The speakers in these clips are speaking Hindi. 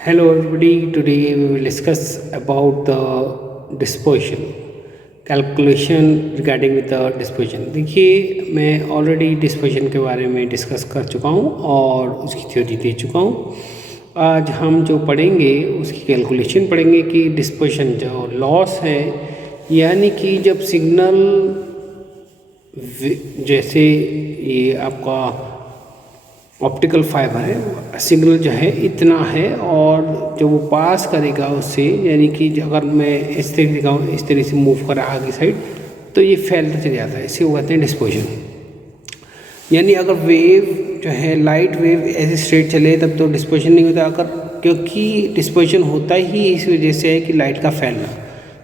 Hello everybody, today we will discuss about the dispersion calculation regarding with the dispersion। देखिए मैं ऑलरेडी डिस्पर्शन के बारे में डिस्कस कर चुका हूँ और उसकी थ्योरी दे चुका हूँ। आज हम जो पढ़ेंगे उसकी कैलकुलेशन पढ़ेंगे कि डिस्पर्शन जो लॉस है, यानी कि जब सिग्नल जैसे ये आपका ऑप्टिकल फाइबर है, सिग्नल जो है इतना है और जो वो पास करेगा उससे, यानी कि अगर मैं इस तरीके दिखाऊँ, इस तरह से मूव करा आगे साइड, तो ये फैलता चला जाता है। इसे वो कहते हैं डिस्पर्शन। यानी अगर वेव जो है लाइट वेव ऐसे स्ट्रेट चले तब तो डिस्पर्शन नहीं होता, अगर क्योंकि डिस्पर्शन होता ही इस वजह से है कि लाइट का फैलना।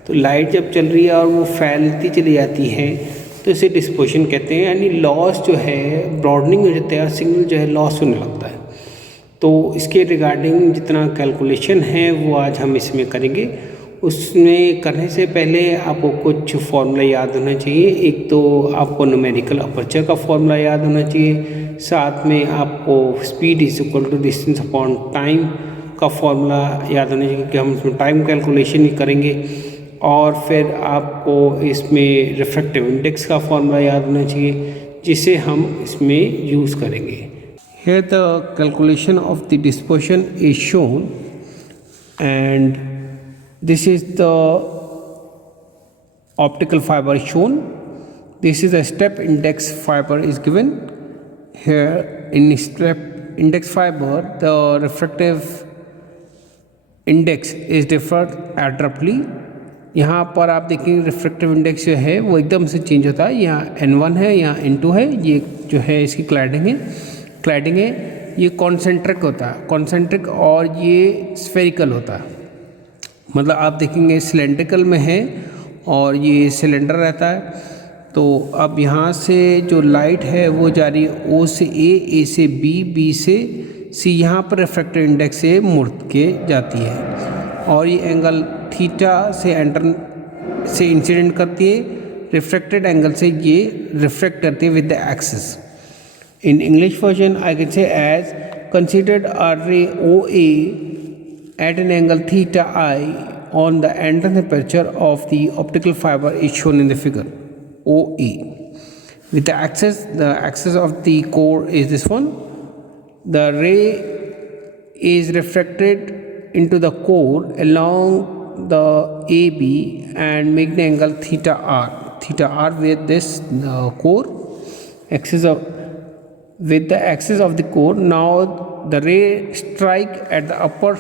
तो लाइट जब चल रही है और वो फैलती चली जाती है तो इसे डिस्पर्शन कहते हैं। यानी लॉस जो है ब्रॉडनिंग हो जाता है और सिग्नल जो है लॉस होने लगता है। तो इसके रिगार्डिंग जितना कैलकुलेशन है वो आज हम इसमें करेंगे। उसमें करने से पहले आपको कुछ फार्मूला याद होना चाहिए। एक तो आपको न्यूमेरिकल अपर्चर का फार्मूला याद होना चाहिए, साथ में आपको speed is equal to distance upon time का फार्मूला याद होना चाहिए, क्योंकि हम इसमें टाइम कैलकुलेशन ही करेंगे। और फिर आपको इसमें रिफ्रैक्टिव इंडेक्स का फार्मूला याद होना चाहिए, जिसे हम इसमें यूज़ करेंगे। Here the calculation of the dispersion is shown, and this is the optical fiber shown. This is a step index fiber is given. Here in step index fiber the refractive index is differed abruptly. यहाँ पर आप देखेंगे रिफ्रैक्टिव इंडेक्स जो है वो एकदम से चेंज होता है। यहाँ N1 है, यहाँ N2 है, ये जो है इसकी क्लैडिंग है, ये कॉन्सेंट्रिक होता है, कॉन्सेंट्रिक, और ये स्फेरिकल होता है। मतलब आप देखेंगे सिलेंड्रिकल में है और ये सिलेंडर रहता है। तो अब यहाँ से जो लाइट है वो जा रही है O से A से B से C, यहाँ पर रिफ्रैक्टिव इंडेक्स से मुड़ के जाती है और ये एंगल थीटा से इंसिडेंट करती है, रिफ्रैक्टेड एंगल से ये रिफ्रैक्ट करती है with the axis. In English version, I can say as considered a ray OA at an angle theta I on the entrance aperture of the optical fiber is shown in the figure OA. With the axis of the core is this one. The ray is refracted into the core along the AB and make the angle theta R with this core axis of. With the axis of the core, now the ray strike at the upper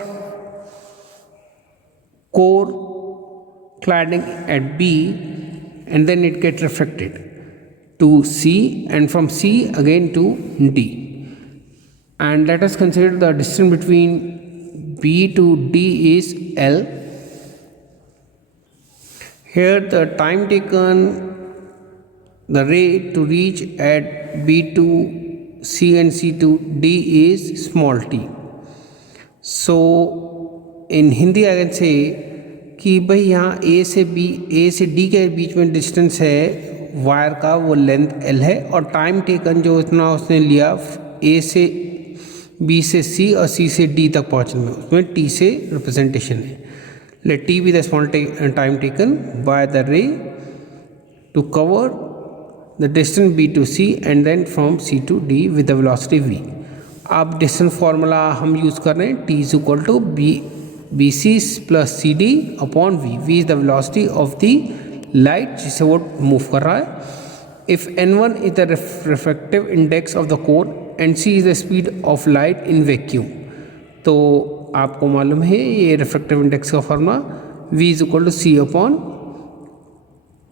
core cladding at B, and then it gets refracted to C, and from C again to D. And let us consider the distance between B to D is L. Here the time taken the ray to reach at B to C and C to D is small t. So in Hindi I can say कि भाई यहाँ A से D के बीच में डिस्टेंस है वायर का, वो लेंथ L है, और टाइम टेकन जो इतना उसने लिया A से B से C और C से D तक पहुँचने में, उसमें T से रिप्रेजेंटेशन है। Let T be the small time taken by the ray to cover the distance B to C and then from C to D with the velocity V. अब डिस्टेंस फार्मूला हम यूज़ कर रहे हैं, T is equal to B C plus C D upon V. V is the velocity of the light जिससे वो मूव कर रहा है। If N1 is the refractive index of the core and C is the speed of light in vacuum. तो आपको मालूम है ये रिफ्रैक्टिव इंडेक्स का formula V is equal to C upon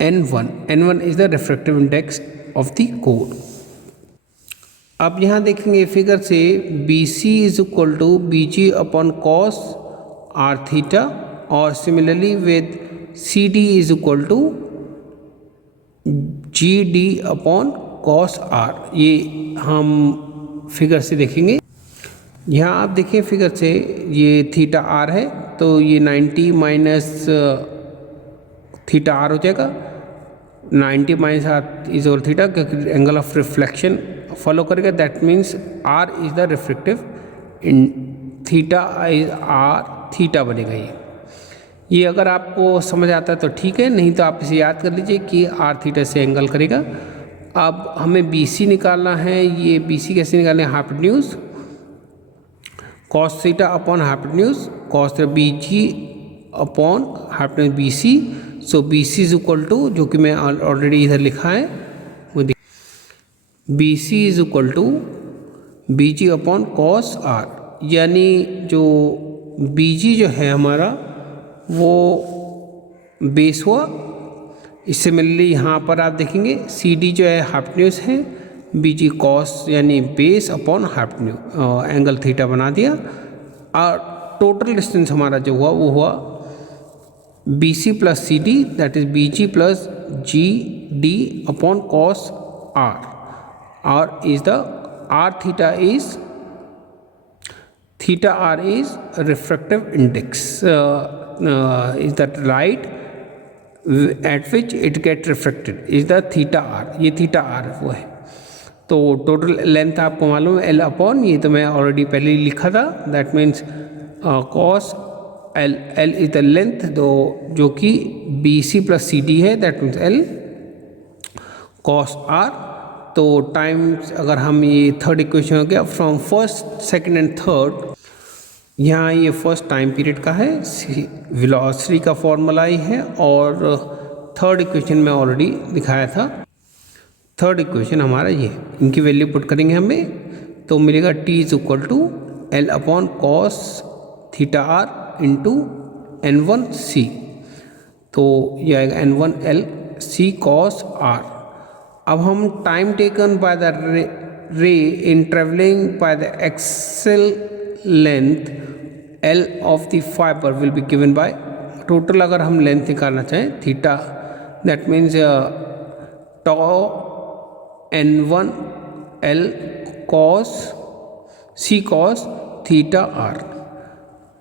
N1. N1 is the refractive index of the core. अब यहाँ देखेंगे फिगर से BC is equal to BG upon cos R theta, और similarly with CD is equal to GD upon cos R. ये हम फिगर से देखेंगे। यहाँ आप देखें फिगर से ये थीटा R है, तो ये 90 माइनस थीटा R हो जाएगा। 90 minus R is over theta, क्योंकि एंगल ऑफ रिफ्लेक्शन फॉलो करेगा, that means R is the refractive theta is R theta बनेगा ये अगर आपको समझ आता है तो ठीक है, नहीं तो आप इसे याद कर लीजिए कि आर थीटा से एंगल करेगा। अब हमें बी सी निकालना है। ये बी सी कैसे निकालें, hypotenuse cos theta upon hypotenuse cos B G upon hypotenuse B C. So B C is equal to, जो कि मैं ऑलरेडी इधर लिखा है वो B C is equal to B G upon cos R, यानी जो बी जी जो है हमारा वो बेस हुआ। इससे मिलली यहाँ पर आप देखेंगे सी डी जो है हाइपोटेन्यूज है, बी जी कॉस यानी base upon hypotenuse angle theta बना दिया। और टोटल डिस्टेंस हमारा जो हुआ वो हुआ B C plus C D, that is B G plus G D upon cos R. और is the R theta is theta r is refractive index, is that right at which it get refracted is the theta r, ये theta r वो है। तो टोटल लेंथ आपको मालूम है l अपॉन, ये तो मैं ऑलरेडी पहले ही लिखा था, that means cos l, l is the length दो जो कि B C plus C D है, that means l cos r। तो टाइम्स अगर हम ये थर्ड इक्वेशन हो गया from first second and third, यहाँ ये फर्स्ट टाइम पीरियड का है, वेलोसिटी का फॉर्मूला ही है। और थर्ड इक्वेशन में ऑलरेडी दिखाया था। थर्ड इक्वेशन हमारा ये, इनकी वैल्यू पुट करेंगे हमें तो मिलेगा t is equal to L upon cos theta R into N one C. तो ये आएगा N one L C cos R. अब हम time taken by the ray in travelling by the axial length L of the fibre will be given by, total अगर हम लेंथ निकालना चाहें theta, that means tau N one L cos C cos theta R.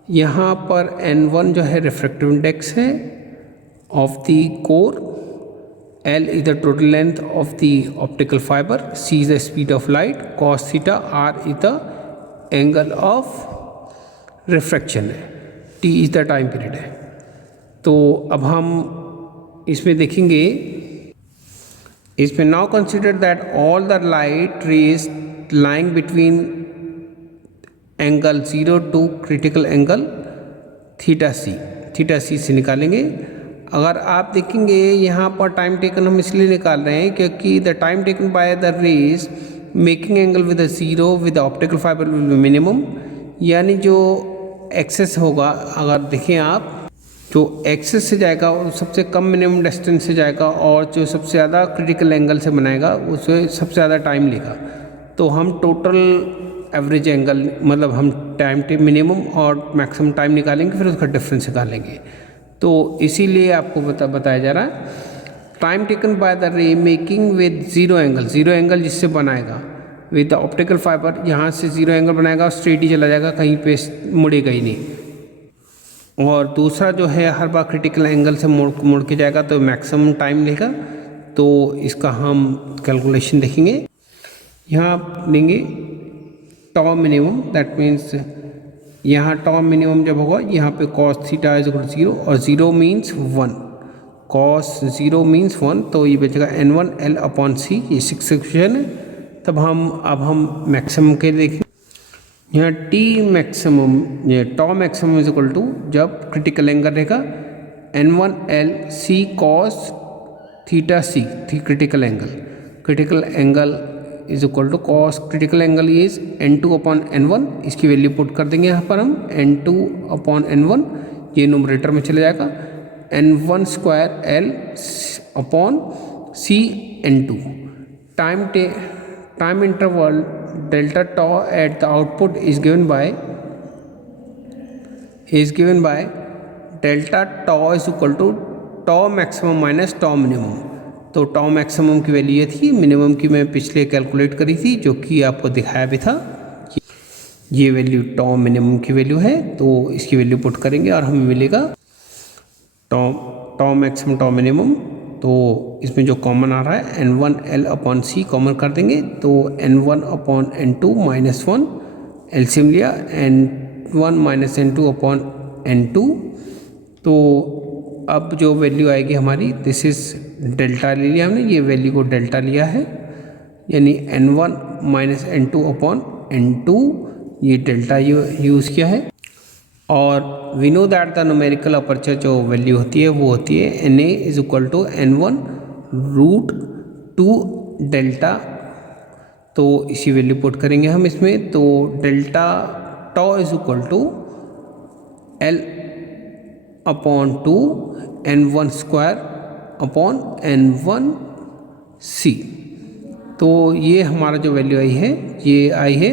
यहाँ पर एन वन जो है रिफ्रैक्टिव इंडेक्स है of the core, L is the total length of the optical fiber, C is the speed of light, cos theta, R is the angle of refraction है, T is the time period है। तो अब हम इसमें देखेंगे, इसमें now consider that all the light rays lying between angle 0 to critical angle theta C से निकालेंगे। अगर आप देखेंगे यहाँ पर टाइम टेकन हम इसलिए निकाल रहे हैं क्योंकि the time taken by the rays making angle with zero with optical fiber will be minimum, यानी जो एक्सेस होगा, अगर देखें आप जो एक्सेस से जाएगा वो सबसे कम मिनिमम डिस्टेंस से जाएगा, और जो सबसे ज़्यादा क्रिटिकल एंगल से बनाएगा उसे सबसे ज़्यादा टाइम लेगा। तो हम टोटल एवरेज एंगल मतलब हम टाइम मिनिमम और मैक्सिमम टाइम निकालेंगे, फिर उसका डिफरेंस निकालेंगे। तो इसीलिए आपको बताया जा रहा है टाइम टेकन बाय द रे मेकिंग विद जीरो एंगल जिससे बनाएगा विद द ऑप्टिकल फाइबर, यहाँ से जीरो एंगल बनाएगा और स्ट्रेट ही चला जाएगा, कहीं पे मुड़ेगा ही नहीं। और दूसरा जो है हर बार क्रिटिकल एंगल से मुड़ के जाएगा तो मैक्सिमम टाइम लेगा। तो इसका हम कैलकुलेशन देखेंगे, यहाँ आप लेंगे टॉ मिनिमम, दैट मीन्स यहाँ टॉ मिनिमम जब होगा यहाँ पे cos theta is equal to zero, और zero means one, cos zero means one, तो ये बचेगा N one L upon C, ये सिक्स इक्वेशन है। तब अब हम मैक्सिमम के देखें, यहाँ टी मैक्सिमम ये tau maximum is equal to जब क्रिटिकल एंगल रहेगा N one L C cos theta C, critical angle is equal to cos critical angle is n2 अपॉन n1, इसकी वैल्यू पुट कर देंगे यहाँ पर हम n2 अपॉन n1, ये न्यूमरेटर में चले जाएगा, n1 square l upon c n2। Time interval delta tau at the output is given by delta tau is equal to tau maximum minus tau minimum. तो टॉ मैक्सिमम की वैल्यू ये थी, मिनिमम की मैं पिछले कैलकुलेट करी थी जो कि आपको दिखाया भी था। ये वैल्यू टॉ मिनिमम की वैल्यू है, तो इसकी वैल्यू पुट करेंगे और हमें मिलेगा टॉ मैक्सिमम टॉ मिनिमम। तो इसमें जो कॉमन आ रहा है n1 l अपॉन सी कॉमन कर देंगे, तो n1 upon n2 minus one LCM लिया, N1 minus N2 upon N2। तो अब जो वैल्यू आएगी हमारी, दिस इज डेल्टा ले लिया हमने, ये वैल्यू को डेल्टा लिया है, यानी N1 minus N2 upon N2, ये डेल्टा यूज़ किया है। और we know that the numerical aperture जो वैल्यू होती है वो होती है Na is equal to N1 root 2 delta. तो इसी वैल्यू पुट करेंगे हम इसमें, तो delta tau is equal to L upon 2 N1 square upon N1 C। तो ये हमारा जो वैल्यू आई है, ये आई है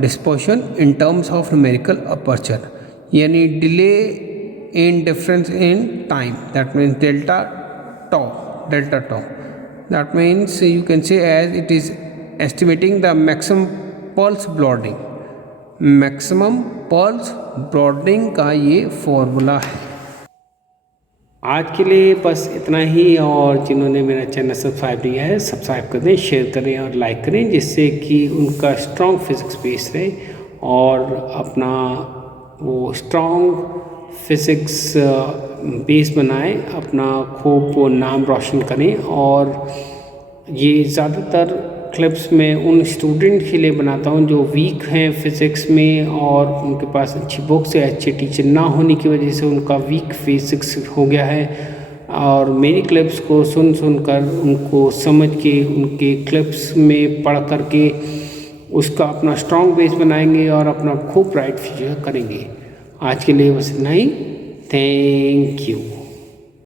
dispersion in terms of numerical aperture, यानी delay in difference in time, that means delta tau. That means you can say as it is estimating the maximum pulse broadening, maximum pulse broadening का ये फॉर्मूला है। आज के लिए बस इतना ही, और जिन्होंने मेरा चैनल सब्सक्राइब किया है सब्सक्राइब कर दें, शेयर करें और लाइक करें, जिससे कि उनका स्ट्रॉन्ग फिजिक्स बेस रहे और अपना वो स्ट्रॉन्ग फिज़िक्स बेस बनाएं, अपना खूब नाम रोशन करें। और ये ज़्यादातर क्लिप्स में उन स्टूडेंट के लिए बनाता हूं जो वीक हैं फिज़िक्स में और उनके पास अच्छी बुक्स या अच्छे टीचर ना होने की वजह से उनका वीक फिज़िक्स हो गया है। और मेरी क्लिप्स को सुनकर उनको समझ के उनके क्लिप्स में पढ़ करके उसका अपना स्ट्रॉन्ग बेस बनाएंगे और अपना खूब ब्राइट फ्यूचर करेंगे। आज के लिए बस इतना ही। Thank you.